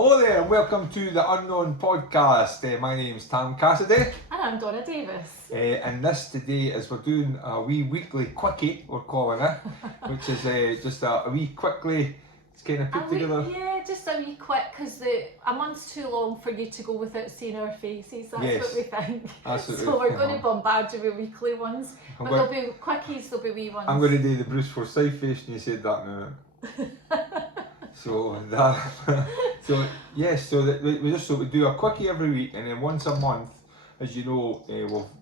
Hello there and welcome to the Unknown Podcast. My name's Tam Cassidy. And I'm Donna Davis. And this today is we're doing a wee weekly quickie, we're calling it, which is just a wee quickly, it's kind of put together. Yeah, just a wee quick, because a month's too long for you to go without seeing our faces, that's Yes, what we think. absolutely. So we're going to bombard you with weekly ones. But there'll be quickies, there'll be wee ones. I'm going to do the Bruce Forsyth face and you said that now. So we do a quickie every week, and then once a month, as you know,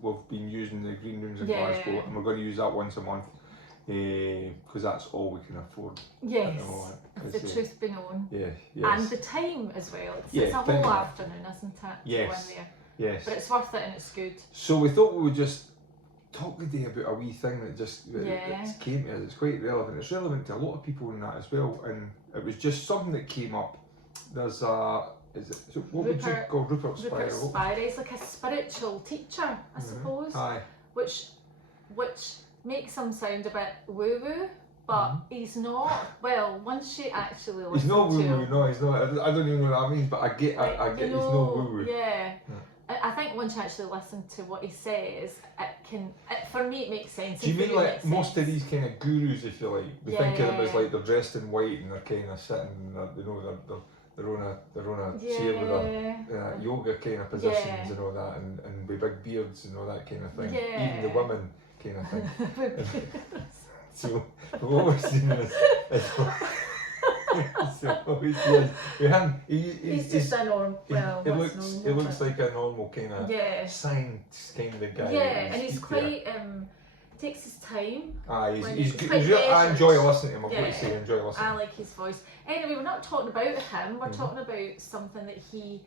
we've been using the green rooms in Glasgow, and we're going to use that once a month because that's all we can afford. Yes, if the truth be known. Yeah, yes. And the time as well. It's a whole afternoon, isn't it? Yes. Yes. But it's worth it and it's good. So we thought we would just talk today about a wee thing that just that came to us. It's quite relevant. It's relevant to a lot of people in that as well, and it was just something that came up. There's would you call Rupert Spira? Rupert Spira is like a spiritual teacher, I suppose. Aye. Which makes him sound a bit woo-woo, but he's not. Well, once you actually listen he's not woo-woo. him, No, he's not. I don't even know what that means, but I get. He's not woo-woo. Yeah. I think once you actually listen to what he says, for me it makes sense. Do you mean like most of these kind of gurus, if you like? We think of them as like they're dressed in white and they're kind of sitting, they're on a chair with a yoga kind of positions and all that, and with big beards and all that kind of thing. Yeah. Even the women kind of thing. So what we're seeing is he's just a normal. He looks like a normal kind of science kind of guy. Yeah, and he's quite. Takes his time. He's good. I enjoy listening to him. I've got to say, I enjoy listening. I like his voice. Anyway, we're not talking about him. We're talking about something that he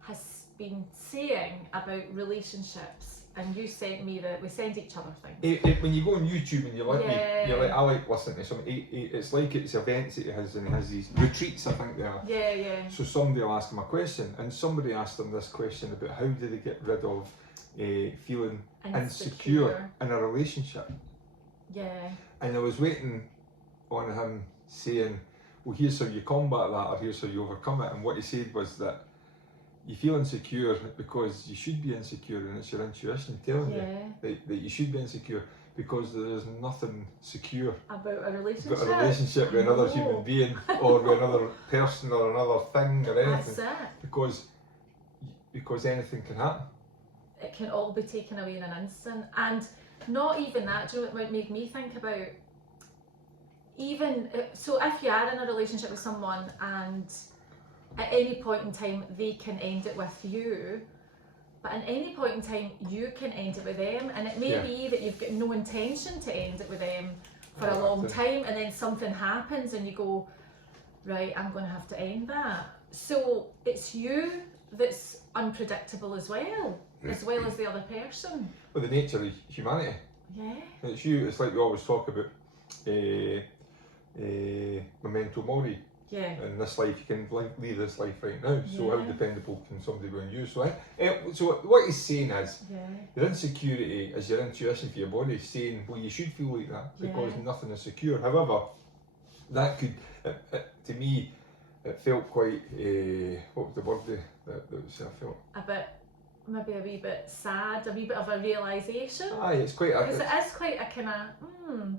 has been saying about relationships. And you sent me we send each other things. When you go on YouTube and I like listening to some. It's like it's events that he has, and he has these retreats. I think they are. Yeah. So somebody will ask him a question, and somebody asked him this question about how do they get rid of feeling insecure in a relationship. Yeah. And I was waiting on him saying, "Well, here's how you combat that, or here's how you overcome it." And what he said was that you feel insecure because you should be insecure, and it's your intuition telling you that you should be insecure because there is nothing secure about a relationship. With another human being or with another person or another thing or anything. That's it. Because anything can happen. It can all be taken away in an instant, and not even that. Do you know what made me think about? So if you are in a relationship with someone and at any point in time they can end it with you, but at any point in time you can end it with them, and it may be that you've got no intention to end it with them for a long time, and then something happens and you go, right, I'm going to have to end that. So it's you that's unpredictable as well as the other person. Well, the nature of humanity. Yeah. It's you. It's like we always talk about memento mori. Yeah. In this life, you can leave this life right now. So how dependable can somebody be on you? So what he's saying is, your insecurity is your intuition for your body saying, well, you should feel like that because nothing is secure. However, that could, to me, it felt quite, what was the word that I felt? Maybe a wee bit sad, a wee bit of a realisation. It's quite a... Because it is quite a kind of,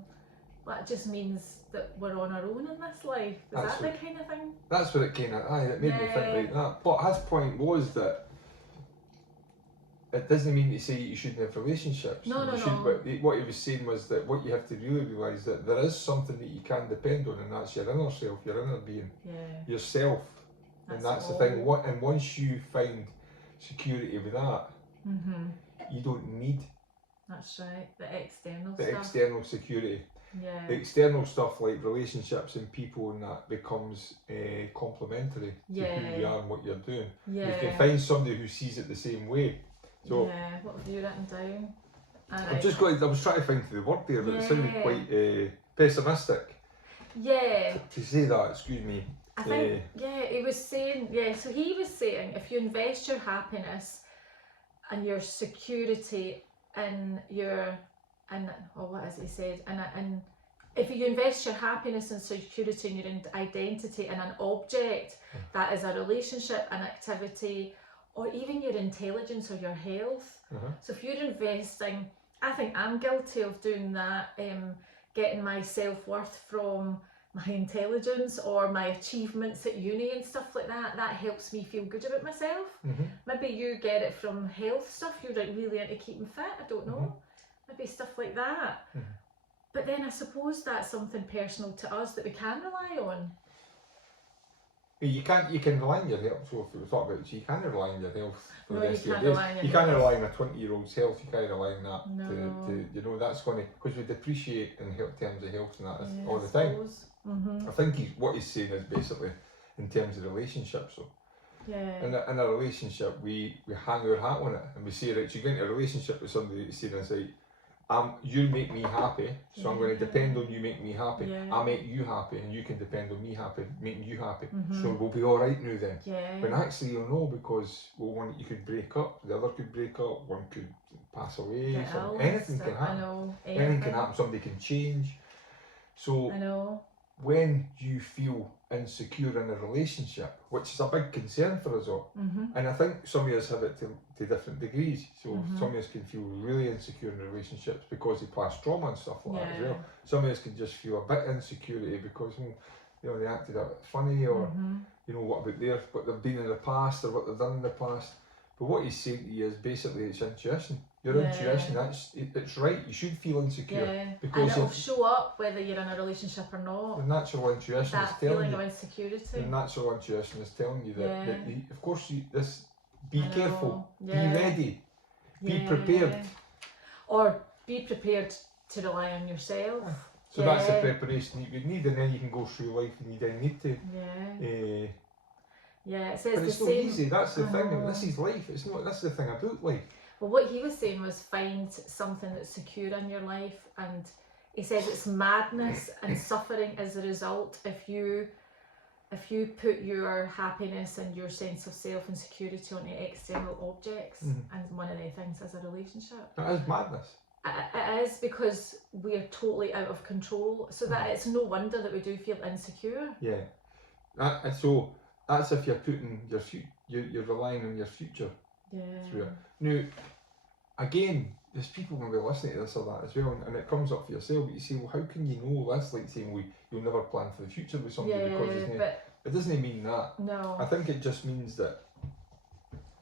that just means that we're on our own in this life. Is that the kind of thing? That's what it kind of, it made me think like that. But his point was that it doesn't mean to say you shouldn't have relationships. No. But what he was saying was that what you have to really realise that there is something that you can depend on, and that's your inner self, your inner being, yourself. And that's the thing. And once you find security with that, you don't need. That's right. The external stuff. The external security. Yeah. The external stuff like relationships and people and that becomes complementary to who you are and what you're doing. Yeah. If you can find somebody who sees it the same way. So what have you written down? I was trying to find the word there, but it sounded quite pessimistic. Yeah. To say that, excuse me. I think, he was saying, so he was saying if you invest your happiness and your security in your, what has he said? And if you invest your happiness and security and your identity in an object, that is a relationship, an activity, or even your intelligence or your health. So if you're investing, I think I'm guilty of doing that, getting my self-worth from my intelligence or my achievements at uni and stuff like that. That helps me feel good about myself. Maybe you get it from health stuff, you're like really into keeping fit, I don't know. Maybe stuff like that. But then I suppose that's something personal to us that we can rely on. You can rely on your health. So if we talk about it, you can't rely on your health for the rest of your days. You can't rely on a 20-year-old's health. You can't rely on that. To you know, that's going to, because we depreciate in terms of health and that all the time. I think what he's saying is basically in terms of relationships. So in a relationship, we hang our hat on it and we say, right, so you get into a relationship with somebody that's saying, like, you make me happy, so I'm going to depend on you make me happy. I make you happy, and you can depend on me happy, making you happy. So we'll be all right now then. When actually you'll know, because one, you could break up, the other could break up, one could pass away, anything can happen. Anything can happen. Somebody can change. So when you feel insecure in a relationship, which is a big concern for us all, and I think some of us have it to different degrees. So some of us can feel really insecure in relationships because of past trauma and stuff like that as well. Some of us can just feel a bit insecurity because they acted a bit funny, or what about what they've been in the past or what they've done in the past. But what he's saying to you is basically it's intuition. Your intuition, it's right. You should feel insecure because and it'll show up whether you're in a relationship or not. The natural intuition is telling you. That feeling of insecurity. The natural intuition is telling you that of course, be careful, be ready, be prepared. Or be prepared to rely on yourself. So that's the preparation you would need, and then you can go through life and you don't need to. It says but it's not easy. That's the thing. This is life. It's not. That's the thing about life. Well, what he was saying was find something that's secure in your life, and he says it's madness and suffering as a result if you put your happiness and your sense of self and security onto external objects, and one of the things is a relationship. It is madness. It is, because we are totally out of control, so that it's no wonder that we do feel insecure. So that's if you're putting you're relying on your future through it. Now, again, there's people going to be listening to this or that as well, and it comes up for yourself, but you say, well, how can you know this? Like saying, you'll never plan for the future with somebody because it doesn't mean that. No. I think it just means that.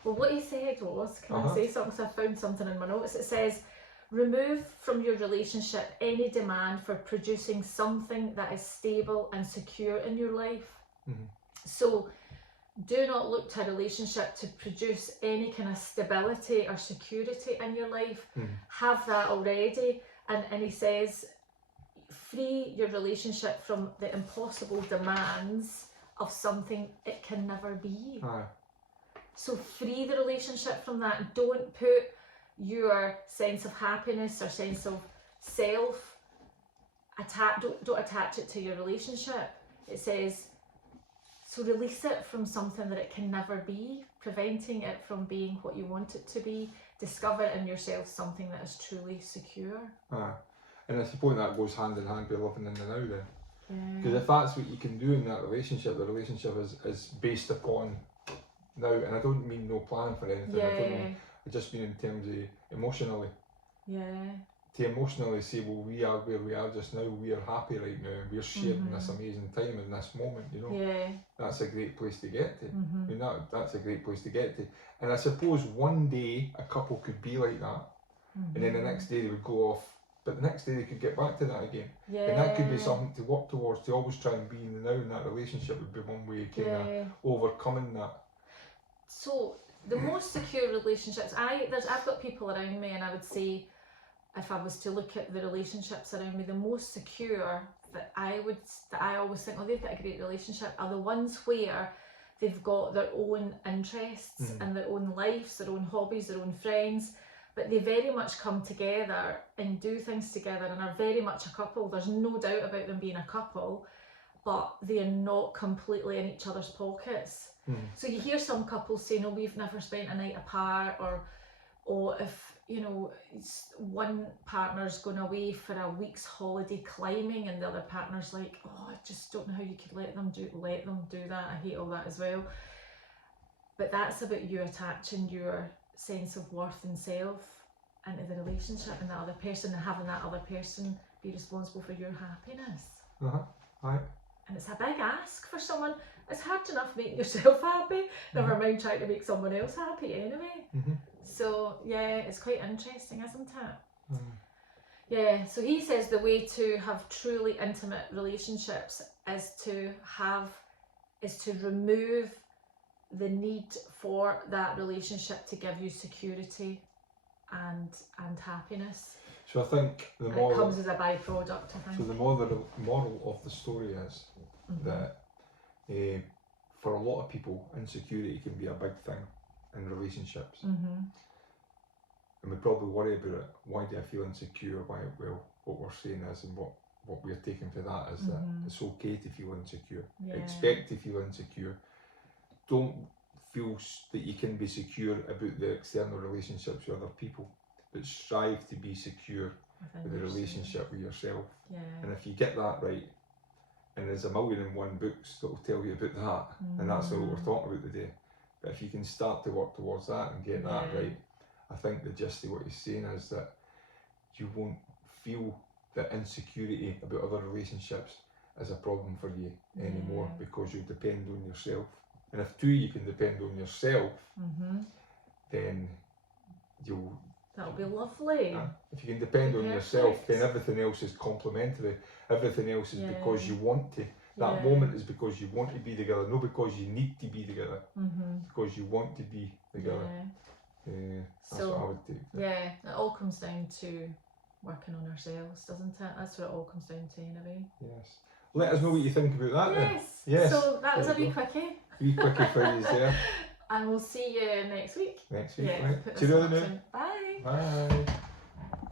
Well, what he said was, can I say something? So I found something in my notes. It says, remove from your relationship any demand for producing something that is stable and secure in your life. So do not look to a relationship to produce any kind of stability or security in your life. Have that already. And he says, free your relationship from the impossible demands of something it can never be. So free the relationship from that. Don't put your sense of happiness or sense of self, don't attach it to your relationship. It says, so release it from something that it can never be, preventing it from being what you want it to be. Discover in yourself something that is truly secure. And I suppose that goes hand in hand with living in the now then. Because if that's what you can do in that relationship, the relationship is based upon now. And I don't mean no plan for anything. I just mean in terms of emotionally. To emotionally say, well, we are where we are just now, we are happy right now, and we're sharing this amazing time in this moment, that's a great place to get to. I mean, that's a great place to get to. And I suppose one day a couple could be like that, and then the next day they would go off, but the next day they could get back to that again. And that could be something to work towards, to always try and be in the now, and that relationship would be one way of kind of overcoming that. So the most secure relationships, I've got people around me, and I would say, if I was to look at the relationships around me, the most secure that I always think, they've got a great relationship, are the ones where they've got their own interests and their own lives, their own hobbies, their own friends, but they very much come together and do things together and are very much a couple. There's no doubt about them being a couple, but they are not completely in each other's pockets. So you hear some couples say, no, we've never spent a night apart, or or if, you know, one partner's going away for a week's holiday climbing and the other partner's like, oh, I just don't know how you could let them do that. I hate all that as well. But that's about you attaching your sense of worth and self into the relationship and the other person, and having that other person be responsible for your happiness. Right. And it's a big ask for someone. It's hard enough making yourself happy, never mind trying to make someone else happy anyway. So yeah, it's quite interesting, isn't it? Yeah, so he says the way to have truly intimate relationships is to remove the need for that relationship to give you security and happiness. So I think the more it comes as a byproduct, I think. So the moral of the story is that for a lot of people, insecurity can be a big thing in relationships. And we probably worry about it. Why do I feel insecure? Well, what we're saying is, and what we're taking for that is that it's okay to feel insecure. Expect to feel insecure. Don't feel that you can be secure about the external relationships with other people, but strive to be secure with the relationship with yourself. And if you get that right, and there's 1,001 books that will tell you about that, and that's all we're talking about today. But if you can start to work towards that and get that right, I think the gist of what he's saying is that you won't feel that insecurity about other relationships is a problem for you anymore, because you depend on yourself. And if you can depend on yourself, then that'll be lovely. If you can depend on yourself, then everything else is complementary. Everything else is because you want to. That moment is because you want to be together, not because you need to be together. Because you want to be together. That's what I would take. Yeah, it all comes down to working on ourselves, doesn't it? That's what it all comes down to, anyway. Yes. Let us know what you think about that. Yes. Then. Yes. So that was a wee quickie. Wee quickie for you there. And we'll see you next week. Next week, Yeah, right? put See this you on later. Bye. Bye.